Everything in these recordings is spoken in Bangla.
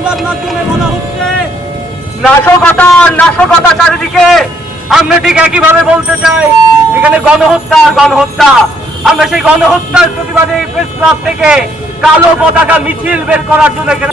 সংবাদ মাধ্যমে বলা হচ্ছে নাশকতা আর নাশকতা চারিদিকে। আমরা ঠিক একইভাবে বলতে চাই এখানে গণহত্যা আর গণহত্যা। আমরা সেই গণহত্যার প্রতিবাদে এই প্রেস ক্লাব থেকে কালো পতাকা মিছিল বের করার জন্য এখানে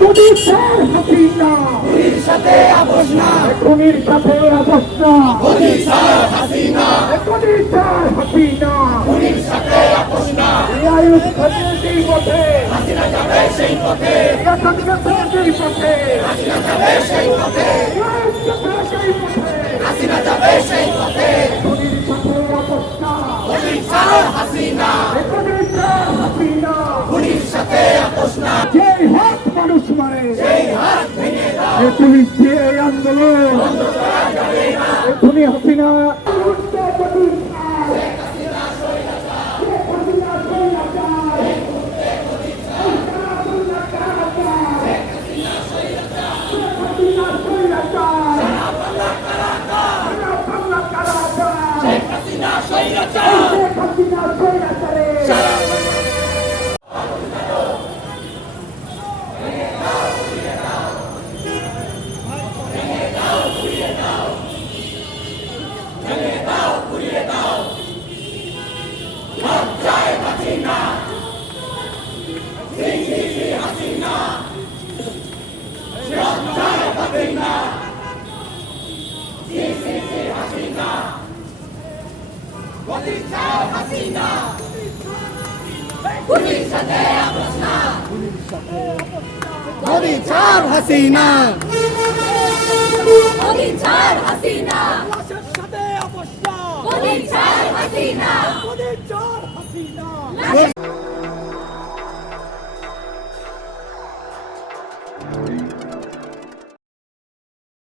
খুনির সাথে আপোষ না খুনির সাথে আপোষ না খুনির সাথে হাসিনা খুনির সাথে হাসিনা খুনির সাথে আপোষ না আয়ুষ সেই পথে হাসিনা যাবে সেই পথে হাসিনা সেই পথে হাসিনা যাবে সেই পথে হাসিনা যাবে সেই পথে। পুলিশ দিয়ে এই আন্দোলন তুমি Hasina Modi হরিচার Hasina হরিচার Hasina হরিচার Hasina. Hasina. Hasina.